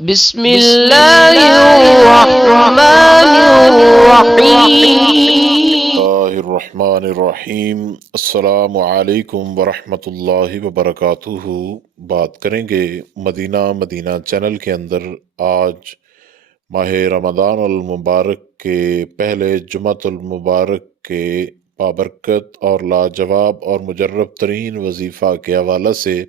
بسم اللہ الرحمن الرحیم۔ اللہ الرحمن الرحیم۔ السلام علیکم ورحمۃ اللہ وبرکاتہ۔ بات کریں گے مدینہ مدینہ چینل کے اندر آج ماہ رمضان المبارک کے پہلے جمعۃ المبارک کے بابرکت اور لاجواب اور مجرب ترین وظیفہ کے حوالے سے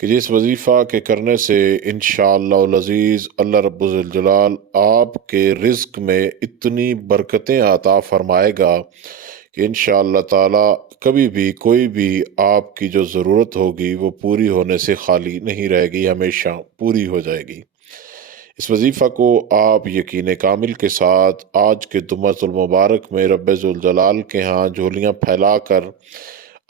کہ جس وظیفہ کے کرنے سے انشاءاللہ العزیز اللہ رب الجلال آپ کے رزق میں اتنی برکتیں عطا فرمائے گا کہ انشاءاللہ تعالی کبھی بھی کوئی بھی آپ کی جو ضرورت ہوگی وہ پوری ہونے سے خالی نہیں رہے گی، ہمیشہ پوری ہو جائے گی۔ اس وظیفہ کو آپ یقین کامل کے ساتھ آج کے جمعۃ المبارک میں رب ذوالجلال کے ہاں جھولیاں پھیلا کر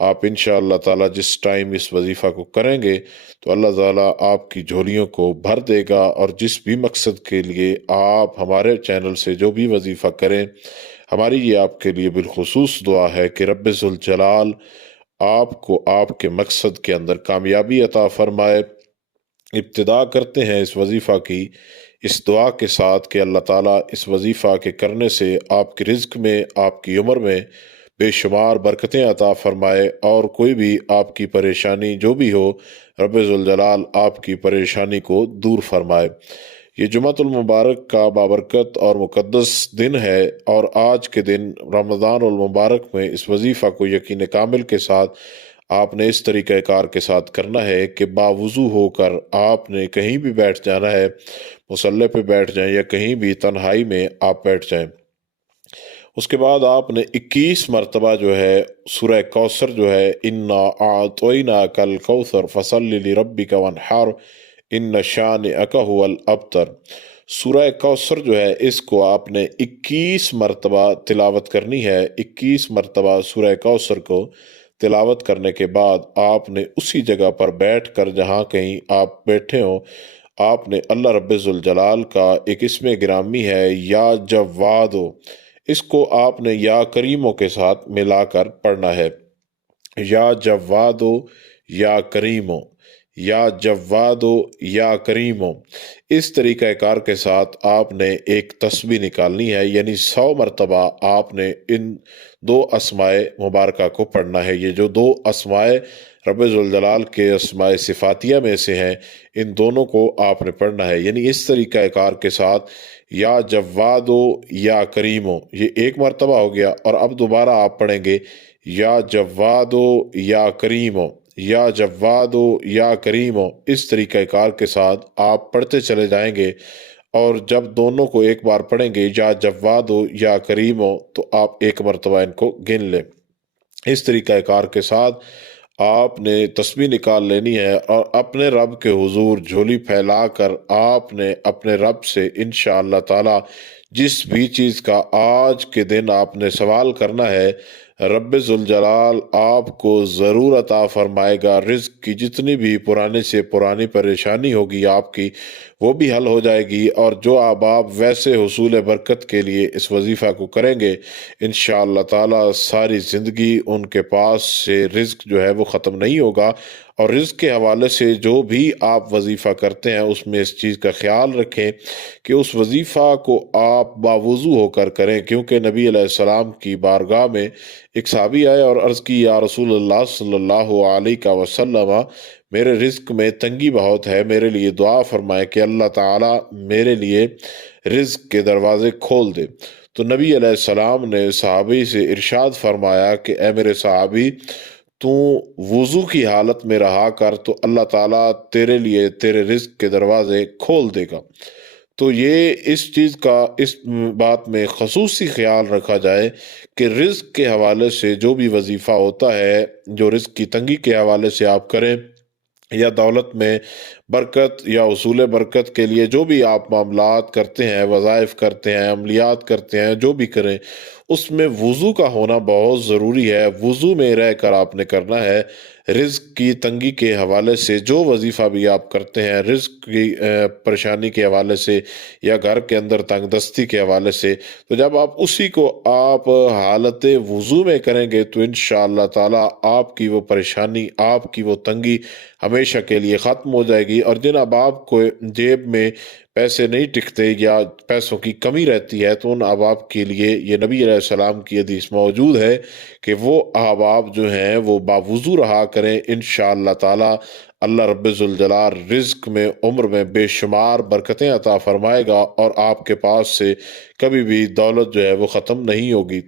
آپ انشاءاللہ تعالی جس ٹائم اس وظیفہ کو کریں گے تو اللہ تعالیٰ آپ کی جھولیوں کو بھر دے گا، اور جس بھی مقصد کے لیے آپ ہمارے چینل سے جو بھی وظیفہ کریں، ہماری یہ آپ کے لیے بالخصوص دعا ہے کہ رب ذوالجلال آپ کو آپ کے مقصد کے اندر کامیابی عطا فرمائے۔ ابتدا کرتے ہیں اس وظیفہ کی اس دعا کے ساتھ کہ اللہ تعالیٰ اس وظیفہ کے کرنے سے آپ کے رزق میں، آپ کی عمر میں بے شمار برکتیں عطا فرمائے، اور کوئی بھی آپ کی پریشانی جو بھی ہو رب ذوالجلال آپ کی پریشانی کو دور فرمائے۔ یہ جمعۃ المبارک کا بابرکت اور مقدس دن ہے، اور آج کے دن رمضان المبارک میں اس وظیفہ کو یقین کامل کے ساتھ آپ نے اس طریقہ کار کے ساتھ کرنا ہے کہ باوضو ہو کر آپ نے کہیں بھی بیٹھ جانا ہے، مصلی پہ بیٹھ جائیں یا کہیں بھی تنہائی میں آپ بیٹھ جائیں۔ اس کے بعد آپ نے 21 مرتبہ جو ہے سورہ کوثر جو ہے انا اعطیناک الکوثر فصلی لربک وانحر ان شانئک هو الابتر، سورہ کوثر جو ہے اس کو آپ نے 21 مرتبہ تلاوت کرنی ہے۔ 21 مرتبہ سورہ کوثر کو تلاوت کرنے کے بعد آپ نے اسی جگہ پر بیٹھ کر جہاں کہیں آپ بیٹھے ہوں، آپ نے اللہ رب ذوالجلال کا ایک اسم گرامی ہے یا جوادو، اس کو آپ نے یا کریموں کے ساتھ ملا کر پڑھنا ہے۔ یا جوادو یا کریمو، یا جوادو یا کریمو، اس طریقہ کار کے ساتھ آپ نے ایک تسبیح نکالنی ہے، یعنی 100 مرتبہ آپ نے ان دو اسماء مبارکہ کو پڑھنا ہے۔ یہ جو دو اسماء رب ذوالجلال کے اسماء صفاتیہ میں سے ہیں، ان دونوں کو آپ نے پڑھنا ہے، یعنی اس طریقہ کار کے ساتھ یا جوادو یا کریمو، یہ ایک مرتبہ ہو گیا، اور اب دوبارہ آپ پڑھیں گے یا جوادو یا کریمو، یا جوادو یا کریمو، اس طریقہ کار کے ساتھ آپ پڑھتے چلے جائیں گے، اور جب دونوں کو ایک بار پڑھیں گے یا جوادو یا کریمو تو آپ ایک مرتبہ ان کو گن لیں۔ اس طریقہ کار کے ساتھ آپ نے تسبیح نکال لینی ہے، اور اپنے رب کے حضور جھولی پھیلا کر آپ نے اپنے رب سے انشاءاللہ تعالی جس بھی چیز کا آج کے دن آپ نے سوال کرنا ہے، رب ذوالجلال آپ کو ضرور عطا فرمائے گا۔ رزق کی جتنی بھی پرانے سے پرانی پریشانی ہوگی آپ کی، وہ بھی حل ہو جائے گی، اور جو آپ ویسے حصول برکت کے لیے اس وظیفہ کو کریں گے انشاءاللہ تعالی ساری زندگی ان کے پاس سے رزق جو ہے وہ ختم نہیں ہوگا۔ اور رزق کے حوالے سے جو بھی آپ وظیفہ کرتے ہیں اس میں اس چیز کا خیال رکھیں کہ اس وظیفہ کو آپ باوضو ہو کر کریں، کیونکہ نبی علیہ السلام کی بارگاہ میں ایک صحابی آئے اور عرض کی یا رسول اللہ صلی اللہ علیہ وسلم، میرے رزق میں تنگی بہت ہے، میرے لیے دعا فرمائے کہ اللہ تعالی میرے لیے رزق کے دروازے کھول دے۔ تو نبی علیہ السلام نے صحابی سے ارشاد فرمایا کہ اے میرے صحابی، تو وضو کی حالت میں رہا کر تو اللہ تعالیٰ تیرے لیے تیرے رزق کے دروازے کھول دے گا۔ تو یہ اس چیز کا اس بات میں خصوصی خیال رکھا جائے کہ رزق کے حوالے سے جو بھی وظیفہ ہوتا ہے، جو رزق کی تنگی کے حوالے سے آپ کریں، یا دولت میں برکت یا حصول برکت کے لیے جو بھی آپ معاملات کرتے ہیں، وظائف کرتے ہیں، عملیات کرتے ہیں، جو بھی کریں، اس میں وضو کا ہونا بہت ضروری ہے۔ وضو میں رہ کر آپ نے کرنا ہے۔ رزق کی تنگی کے حوالے سے جو وظیفہ بھی آپ کرتے ہیں، رزق کی پریشانی کے حوالے سے یا گھر کے اندر تنگ دستی کے حوالے سے، تو جب آپ اسی کو آپ حالت وضو میں کریں گے تو انشاءاللہ تعالی آپ کی وہ پریشانی، آپ کی وہ تنگی ہمیشہ کے لیے ختم ہو جائے گی۔ اور جن احباب کو جیب میں پیسے نہیں ٹکتے یا پیسوں کی کمی رہتی ہے، تو ان احباب کے لیے یہ نبی علیہ السلام کی حدیث موجود ہے کہ وہ احباب جو ہیں وہ باوضو رہا کریں، انشاءاللہ تعالی اللہ رب ذوالجلال رزق میں، عمر میں بے شمار برکتیں عطا فرمائے گا، اور آپ کے پاس سے کبھی بھی دولت جو ہے وہ ختم نہیں ہوگی۔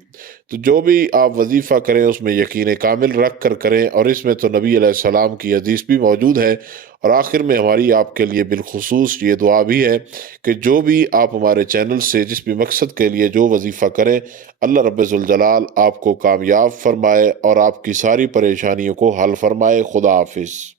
تو جو بھی آپ وظیفہ کریں اس میں یقین کامل رکھ کر کریں، اور اس میں تو نبی علیہ السلام کی حدیث بھی موجود ہے۔ اور آخر میں ہماری آپ کے لیے بالخصوص یہ دعا بھی ہے کہ جو بھی آپ ہمارے چینل سے جس بھی مقصد کے لیے جو وظیفہ کریں، اللہ رب ذوالجلال آپ کو کامیاب فرمائے اور آپ کی ساری پریشانیوں کو حل فرمائے۔ خدا حافظ۔